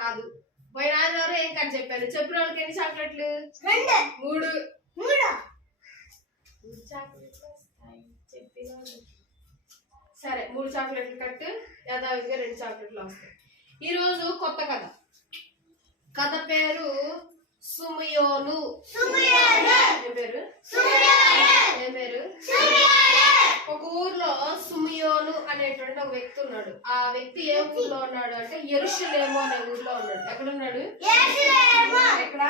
కాదు. పోయిన ఆదివారం ఏం కథ చెప్పాను? చెప్పిన వాళ్ళకి ఎన్ని చాక్లెట్లు? 3 చాక్లెట్లు వస్తాయి చెప్పిన. సరే 3 చాక్లెట్లు కట్టు, యథావిధిగా 2 చాక్లెట్లు వస్తాయి. ఈరోజు కొత్త కథ. కథ పేరు సుమయోను. ఏం పేరు? ఒక ఊర్లో సుమయోను అనేటువంటి ఒక వ్యక్తి ఉన్నాడు. ఆ వ్యక్తి ఏ ఊర్లో ఉన్నాడు అంటే యెరూషలేము అనే ఊర్లో ఉన్నాడు. ఎక్కడ ఉన్నాడు? ఎక్కడ?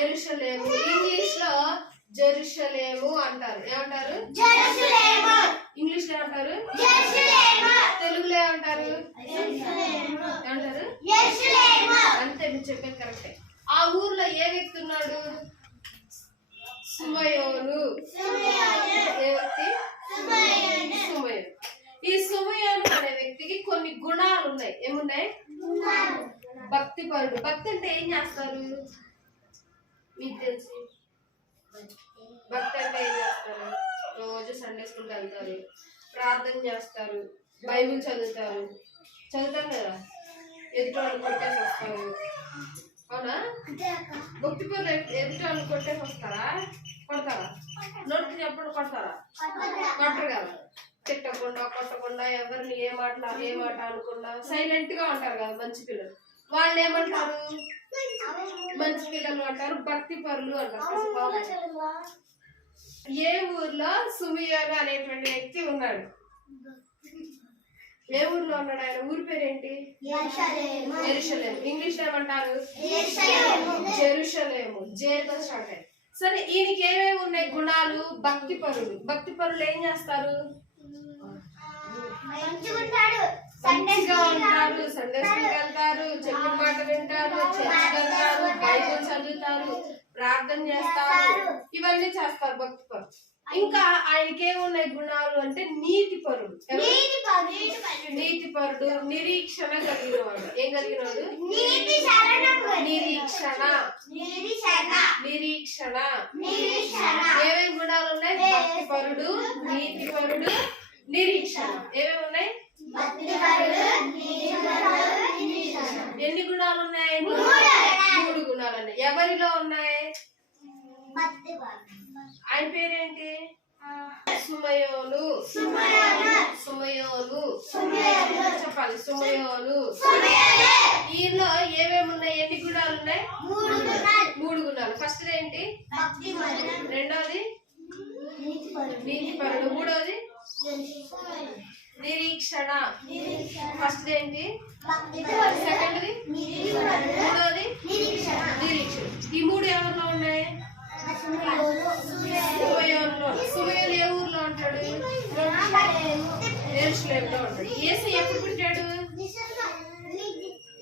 యెరూషలేము. ఇంగ్లీష్ లో జెరూషలేము అంటారు. ఏమంటారు? ఇంగ్లీష్ లో ఏమంటారు? తెలుగులో ఏమంటారు? ఏమంటారు? అంతే, మీరు చెప్పేది కరెక్టే. ఆ ఊర్లో ఏ వ్యక్తి ఉన్నాడు? సుమయోను. ఏ వ్యక్తి? సుమయోను. ఈ సుమయోను అనే వ్యక్తికి కొన్ని గుణాలు ఉన్నాయి. ఏమున్నాయి? భక్తి పరుడు. భక్తి అంటే ఏం చేస్తారు మీకు తెలిసి? భక్తి అంటే ఏం చేస్తారు? రోజు సండే స్కూల్కి వెళ్తారు, ప్రార్థన చేస్తారు, బైబిల్ చదువుతారు కదా, ఎదుటి కొట్టేసి వస్తారు. అవునా? భక్తి పరులు ఎదుటి వాళ్ళు కొట్టేసి వస్తారా? కొడతారా? నోటికి చెప్పండి, కొడతారా? కొట్టరు కదా. తిట్టకుండా కొట్టకుండా ఎవరిని ఏ మాట అనకుండా సైలెంట్ గా ఉంటారు కదా మంచి పిల్లలు. వాళ్ళు ఏమంటారు? మంచి పిల్లలు అంటారు, భక్తి పరులు అంటారు. ఏ ఊర్లో సుమయోను అనేటువంటి వ్యక్తి ఉన్నాడు? ఏ ఊర్లో ఉన్నాడు ఆయన? ఊరి పేరేంటి? యెరూషలేము. ఇంగ్లీష్ లో ఏమంటారు? జెరూషలేము. జేతో స్టార్ట్ అయ్యి. సరే, ఈయనకి ఏమేమి ఉన్నాయి గుణాలు? భక్తి పరులు. భక్తి పరులు ఏం చేస్తారు? మంచిగా ఉంటారు, సండే స్కూల్కి వెళ్తారు, చెప్పిన మాట వింటారు, చర్చికి వెళ్తారు, బైబిల్ చదువుతారు, ప్రార్థన చేస్తారు, ఇవన్నీ చేస్తారు భక్తి పరులు. ఇంకా ఆయనకి ఏమున్నాయి గుణాలు అంటే నీతి పరుడు. నీతి పరుడు, నిరీక్షణ కలిగిన వాడు. ఏం కలిగిన వాడు? నిరీక్షణ. ఏమేమి గుణాలు ఉన్నాయి? భక్తి పరుడు, నీతి పరుడు, నిరీక్షణ. ఏమేమి ఉన్నాయి? ఎన్ని గుణాలు ఉన్నాయి? 3 గుణాలు ఉన్నాయి. ఎవరిలో ఉన్నాయి? ఆయన పేరేంటి? సుమయోను. చెప్పాలి. సుమయోను. ఈయనలో ఏమేమి ఉన్నాయి? ఎన్ని గుణాలు ఉన్నాయి? 3 గుణాలు. ఫస్ట్ ఏంటి? రెండోది నీతి పరుడు. మూడోది నిరీక్షణ. ఫస్ట్ ఏంటి? సెకండ్ది మూడోది నిరీక్షణ. ఈ 3 ఎవరిలో ఉన్నాయి? సుమయోనులో. సుమయోను ఏ ఊర్లో ఉంటాడు? యెరూషలేములో ఉంటాడు. యేసయ్య ఎప్పుడు పుట్టాడు?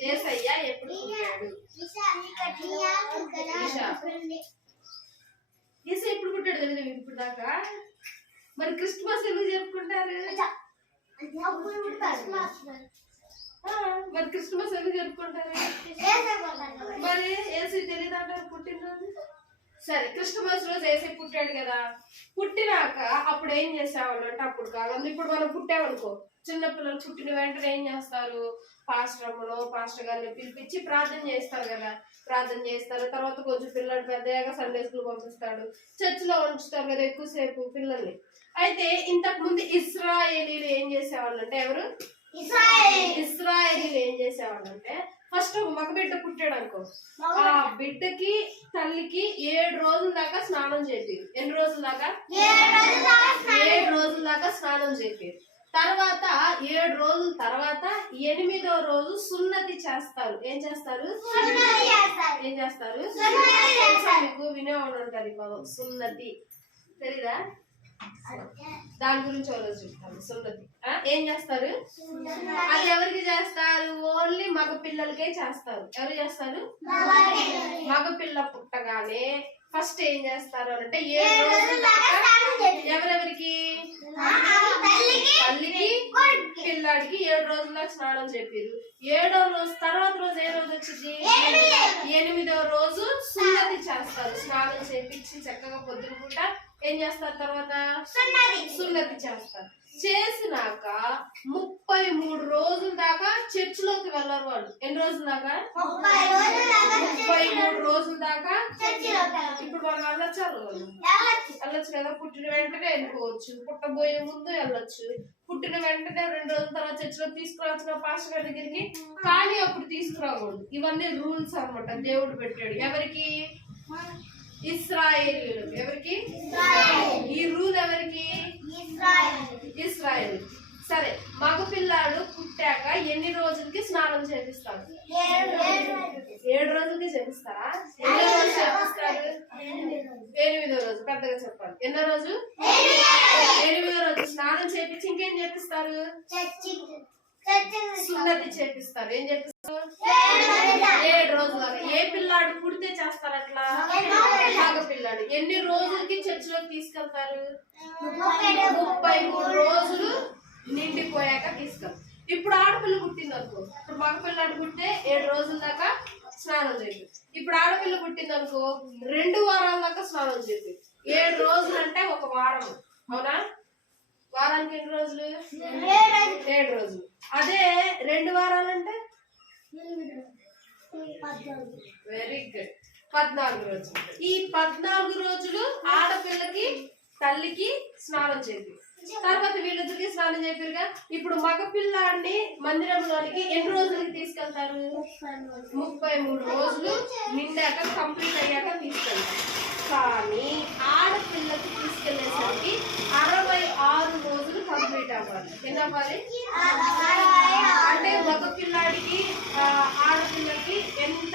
యేసయ్య ఎప్పుడు పుట్టాడు? యేసయ్య ఎప్పుడు పుట్టాడు తెలియదు మీకు ఇప్పుడు దాకా? మరి క్రిస్మస్ ఎందుకు జరుపుకుంటారు? మరి క్రిస్మస్ ఎందుకు జరుపుకుంటారు? మరి యేసయ్య తెలియదు అంటారు పుట్టినరోజు. సరే, క్రిస్మస్ రోజు యేసయ్య పుట్టాడు కదా. పుట్టినాక అప్పుడు ఏం చేసేవాళ్ళు అంటే, అప్పుడు కాదు, ఇప్పుడు మనం పుట్టామనుకో, చిన్నపిల్లలు పుట్టిన వెంటనే ఏం చేస్తారు? పాస్టర్ గారిని పిలిపించి ప్రార్థన చేస్తారు కదా. ప్రార్థన చేస్తారు, తర్వాత కొంచెం పిల్లలు పెద్దగా సండే స్కూల్ పంపిస్తాడు, చర్చిలో ఉంచుతారు కదా ఎక్కువసేపు పిల్లల్ని. అయితే ఇంతకు ముందు ఇశ్రాయేలీలు ఏం చేసేవాళ్ళు అంటే, ఎవరు? ఇశ్రాయేలీలు ఏం చేసేవాళ్ళు అంటే, ఫస్ట్ ఒక మగ బిడ్డ పుట్టాడు అనుకో, ఆ బిడ్డకి తల్లికి 7 రోజుల దాకా స్నానం చేపేది. ఎన్ని రోజుల దాకా? 7 రోజుల దాకా స్నానం చేపేది. తర్వాత 7 రోజుల తర్వాత 8వ రోజు సున్నతి చేస్తారు. ఏం చేస్తారు? ఏం చేస్తారు? మీకు వినేవాడు ఉంటారు ఈ పదం, సున్నతి. తెలీదా? దాని గురించి రోజు చెప్తాను. సున్నతి ఏం చేస్తారు? అది ఎవరికి చేస్తారు? ఓన్లీ మగ పిల్లలకే చేస్తారు. ఎవరు చేస్తారు? మగ పిల్ల పుట్టగానే ఫస్ట్ ఏం చేస్తారు అంటే 7 రోజుల దాకా ఎవరెవరికి? తల్లికి పిల్లాడికి 7 రోజుల దాకా స్నానం చెప్పారు. 7వ రోజు తర్వాత రోజు ఏ రోజు వచ్చింది? 8వ రోజు సున్నతి చేస్తారు. స్నానం చేపించి చక్కగా పొద్దున పూట ఏం చేస్తారు? తర్వాత సున్నతి చేస్తారు. చేసినాక 30 33 రోజుల దాకా చర్చిలోకి వెళ్ళరు వాళ్ళు. ఎన్ని రోజుల దాకా? 33 రోజుల దాకా. ఇప్పుడు మనం వెళ్ళొచ్చు కదా, పుట్టిన వెంటనే వెళ్ళిపోవచ్చు, పుట్టబోయే ముందు వెళ్ళొచ్చు, పుట్టిన వెంటనే 2 రోజుల తర్వాత చర్చిలో తీసుకురావాల్సిన పాస్టర్ గారి దగ్గరికి, కానీ అప్పుడు తీసుకురాకూడదు. ఇవన్నీ రూల్స్ అన్నమాట దేవుడు పెట్టాడు. ఎవరికి? ఇశ్రాయేలీయులకు. ఎవరికి? ఈ రూల్ ఎవరికి? ఇశ్రాయేల్. సరే, మగపిల్లాడు పుట్టాక ఎన్ని రోజులకి స్నానం చేపిస్తారు? 7 రోజులకి చేపిస్తారా? ఎన్నో రోజు చేపిస్తారు? 8వ రోజు. పెద్దగా చెప్పాలి. ఎన్నో రోజు? 8వ రోజు స్నానం చేపించి ఇంకేం చేపిస్తారు? సున్నతి చేపిస్తారు. ఏం చేపిస్తారు? 7 రోజులు. ఏ పిల్లాడు పుడితే చేస్తారు అట్లా? మగపిల్లాడు. ఎన్ని రోజులకి చర్చిలోకి తీసుకెళ్తారు? 33 రోజులు నిండిపోయాక తీసుకెళ్తారు. ఇప్పుడు ఆడపిల్ల పుట్టింది అనుకో, ఇప్పుడు మగపిల్లాడు పుట్టితే 7 రోజుల దాకా స్నానం చేపి. ఇప్పుడు ఆడపిల్ల పుట్టింది అనుకో 2 వారాల దాకా స్నానం చేపి. 7 రోజులు అంటే 1 వారం. అవునా? వారానికి ఎన్ని రోజులు? 7 రోజులు. అదే 2 వారాలంటే వెరీ గుడ్, 14 రోజులు. ఈ 14 రోజులు ఆడపిల్లకి తల్లికి స్నానం చేపి, తర్వాత వీళ్ళిద్దరికి స్నానం చేపిరుగా. ఇప్పుడు మగపిల్లాడిని మందిరంలోనికి ఎన్ని రోజులకి తీసుకెళ్తారు? 33 రోజులు నిండాక, కంప్లీట్ అయ్యాక తీసుకెళ్తారు. కానీ ఆడపిల్లకి తీసుకెళ్లేసరికి 66 రోజులు కంప్లీట్ అవ్వాలి. ఎన్ని అవ్వాలి? అంటే మగపిల్లాడికి ఆడపిల్లకి ఎంత